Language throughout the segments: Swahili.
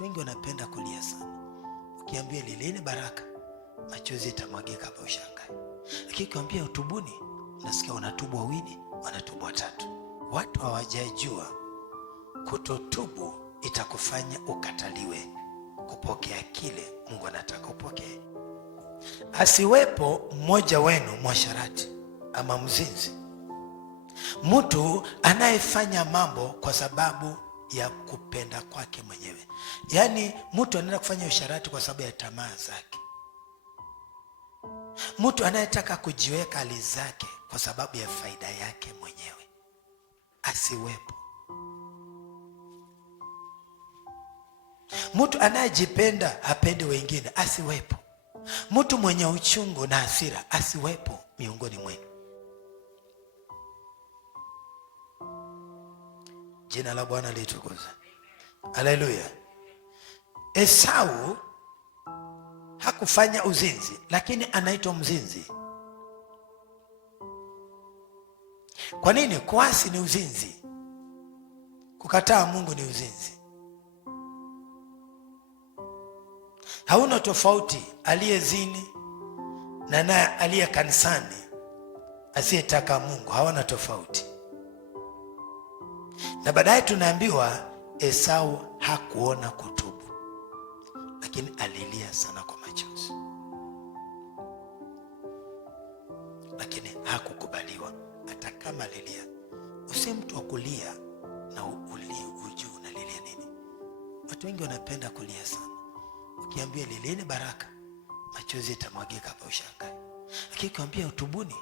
Watu wengi wanapenda kulia sana. Ukiambia lilini baraka, machozi itamwagika hapa ushangae. Lakini ukiambia utubuni, unasikia wanatubu wawili, wanatubu watatu. Watu hawajajua kutotubu itakufanya ukataliwe kupokea kile Mungu anataka upokee. Asiwepo mmoja wenu mwasharati ama mzinzi, mtu anayefanya mambo kwa sababu ya kupenda kwake mwenyewe. Yaani mtu anaenda kufanya usharati kwa sababu ya tamaa zake. Mtu anayetaka kujiweka hali zake kwa sababu ya faida yake mwenyewe. Asiwepo. Mtu anayejipenda hapendi wengine. Asiwepo. Mtu mwenye uchungu na hasira asiwepo miongoni mwenu. Jina la Bwana litukuzwe. Haleluya. Esau hakufanya uzinzi, lakini anaitwa mzinzi. Kwa nini? Kuasi ni uzinzi. Kukataa Mungu ni uzinzi. Hauna tofauti aliyezini na naye aliye kanisani asiyetaka Mungu. Hawana tofauti. Na baadaye tunaambiwa Esau hakuona kutubu, lakini alilia sana kwa machozi, lakini hakukubaliwa. Hata kama alilia, usi mtu wa kulia na ulie ujuu unalilia nini? Watu wengi wanapenda kulia sana. Ukiambia lilini baraka, machozi itamwagika hapa ushangae. Lakini ukiambia utubuni,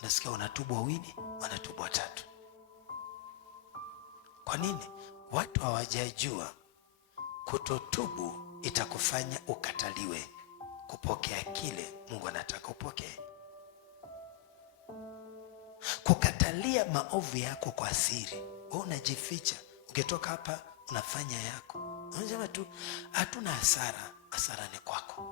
unasikia wanatubu wawili, wanatubu watatu. Kwa nini? Watu hawajajua kutotubu itakufanya ukataliwe kupokea kile Mungu anataka upokee. Kukatalia maovu yako kwa siri. Wewe unajificha. Ukitoka hapa unafanya yako. Unasema tu hatuna hasara, hasara ni kwako.